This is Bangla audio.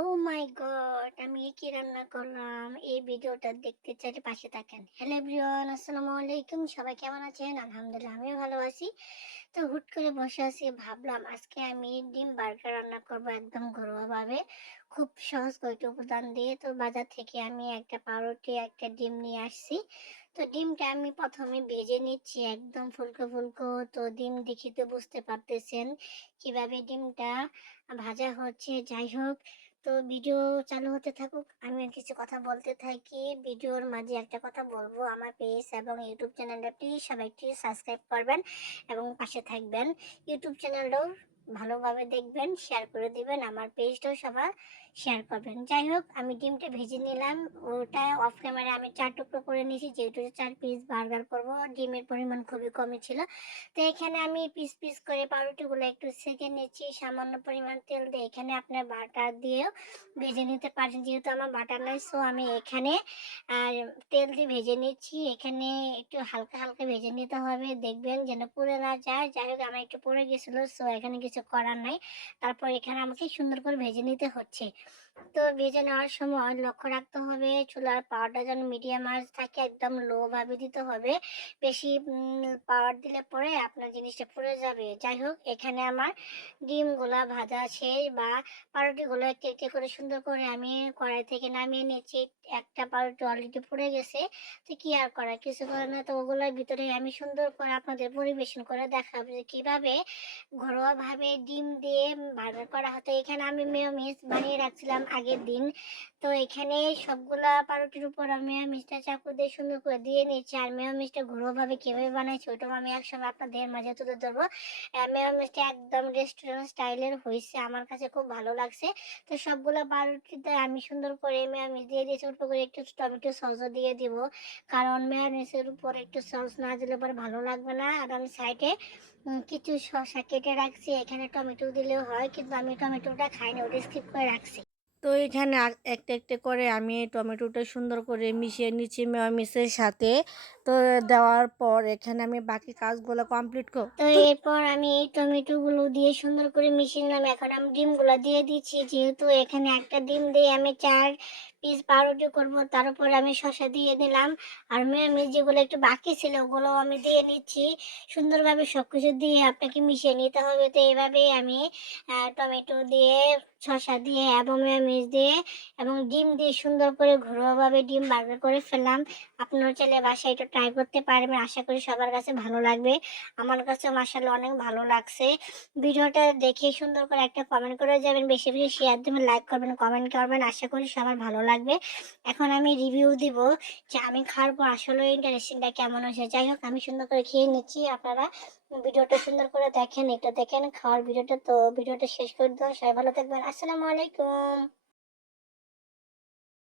ও মাই গড! আমি কি রান্না করলাম? এই ভিডিওটা দেখতে চাইলে পাশে থাকেন। হ্যালো এভরিওয়ান, আসসালামু আলাইকুম। সবাই কেমন আছেন? আলহামদুলিল্লাহ আমিও ভালো আছি। তো হুট করে বসে আছি ভাবলাম আজকে আমি ডিম বার্গার রান্না করবো একদম ঘরোয়াভাবে। খুব সহজ কয়েকটা উপাদান দিয়ে। তো বাজার থেকে আমি একটা পাউরুটি, একটা ডিম নিয়ে আসছি। তো ডিমটা আমি ১ম এ ভেজে নিচ্ছি একদম ফুলকো, ফুলকো। তো ডিম দেখে তো বুঝতে পারতেছেন কিভাবে ডিমটা ভাজা হচ্ছে। যাই হোক, তো ভিডিও চালু হতে থাকুক। আমি আর কিছু কথা বলতে থাকি। ভিডিওর মাঝে একটা কথা বলবো, আমার পেজ এবং ইউটিউব চ্যানেলটা প্লিজ সবাই একটু সাবস্ক্রাইব করবেন এবং পাশে থাকবেন। ইউটিউব চ্যানেলটাও ভালোভাবে দেখবেন, শেয়ার করে দিবেন। আমার পেজটাও সবার শেয়ার করবেন। যাই হোক, আমি ডিমটা ভেজে নিলাম। ওটা অফ ক্যামেরা আমি ৪ টুকরো করে নিয়েছি, যেহেতু ৪ পিস বার্গার করবো। ডিমের পরিমাণ খুবই কমই ছিল। তো এখানে আমি পিস পিস করে পাউরুটিগুলো একটু সেঁকে নিচ্ছি সামান্য পরিমাণ তেল দিয়ে। এখানে আপনার বাটার দিয়েও ভেজে নিতে পারেন, যেহেতু আমার বাটার নাই। সো আমি এখানে আর তেল দিয়ে ভেজে নিচ্ছি। এখানে একটু হালকা হালকা ভেজে নিতে হবে, দেখবেন যেন পুড়ে না যায়। যাই হোক, আমার একটু পড়ে গেছিলো, সো এখানে কিছু করার নাই। তারপর এখানে আমাকে সুন্দর করে ভেজে নিতে হচ্ছে। তো ভেজে নেওয়ার সময় লক্ষ্য রাখতে হবে চুলার পাওয়ারটা যেন মিডিয়াম আঁচ থাকে, একদম লো ভাবে দিতে হবে। বেশি পাওয়ার দিলে পরে আপনার জিনিসটা পুড়ে যাবে। যাই হোক, এখানে আমার ডিমগুলা ভাজা শেষ, বা পাউরুটিগুলো একটু একটু করে সুন্দর করে আমি কড়াই থেকে নামিয়ে নিচ্ছি। একটা পাউরুটি অলরেডি পুড়ে গেছে। তো কি আর করার, কিছু করে না। তো ওগুলোর ভিতরে আমি সুন্দর করে আপনাদের পরিবেশন করে দেখাবো যে কিভাবে ঘরোয়াভাবে ডিম দিয়ে বার্গার করা হতো। এখানে আমি মেয়োনিজ বানিয়ে রাখছিলাম আগের দিন। তো এখানে সবগুলা পাউরুটির উপর আমি মেয়োনিজটা চাকু দিয়ে সুন্দর করে দিয়ে নিচ্ছি। আর মেয়োনিজটা ঘরোয়াভাবে কিভাবে বানাইছি ওটাও আমি একসময় আপনাদের মাঝে তুলে ধরবো। মেয়োনিজটা একদম রেস্টুরেন্ট স্টাইলের হয়েছে, আমার কাছে খুব ভালো লাগছে। তো সবগুলা পাউরুটিতে আমি সুন্দর করে মেয়োনিজ দিয়ে দিয়েছি। অল্প করে একটু টমেটো সসও দিয়ে দিব, কারণ মেয়োনিজের উপর একটু সস না দিলে পরে ভালো লাগবে না। আর আমি সাইডে কিছু শসা কেটে রাখছি। এখানে টমেটো দিলেও হয়, কিন্তু আমি টমেটোটা খাই না, ওটা স্কিপ করে রাখছি। তো এখানে একটা একটা করে আমি টমেটোটা সুন্দর করে মিশিয়ে নিচ্ছি মেয়োনিজের সাথে। তো দেওয়ার পর এখানে আমি বাকি কাজগুলো কমপ্লিট তো এরপর আমি এই টমেটোগুলো দিয়ে সুন্দর করে মিশিয়ে নিলাম। এখন আমি ডিমগুলো দিয়ে দিচ্ছি, যেহেতু এখানে একটা ডিম দিয়ে আমি ৪ পিস পাউরুটি করবো। তার উপরে আমি শসা দিয়ে দিলাম। আর মেয়োনিজ যেগুলো একটু বাকি ছিল ওগুলো আমি দিয়ে নিচ্ছি। সুন্দরভাবে সবকিছু দিয়ে আপনাকে মিশিয়ে নিতে হবে। তো এইভাবেই আমি টমেটো দিয়ে, শসা দিয়ে এবং মেয়োনিজ দিয়ে এবং ডিম দিয়ে সুন্দর করে ঘরোয়াভাবে ডিম বার্গার করে ফেললাম। আপনারা চাইলে বাসায় একটু ট্রাই করতে পারবেন। আশা করি সবার কাছে ভালো লাগবে। আমার কাছে মাশাআল্লাহ অনেক ভালো লাগছে। ভিডিওটা দেখে সুন্দর করে একটা কমেন্ট করে যাবেন। বেশি, বেশি শেয়ার দিবেন, লাইক করবেন, কমেন্ট করবেন। আশা করি সবার ভালো লাগবে। এখন আমি রিভিউ দিব যে আমি খাওয়ার পর আসলে ইন্টারেস্টিংটা কেমন হয়েছে। যাই হোক, আমি সুন্দর করে খেয়ে নিচ্ছি। আপনারা ভিডিওটা সুন্দর করে দেখেন, এটা দেখেন খাওয়ার ভিডিওটা। তো ভিডিওটা শেষ করে দিলাম। সবাই ভালো থাকবেন। আসসালামু আলাইকুম।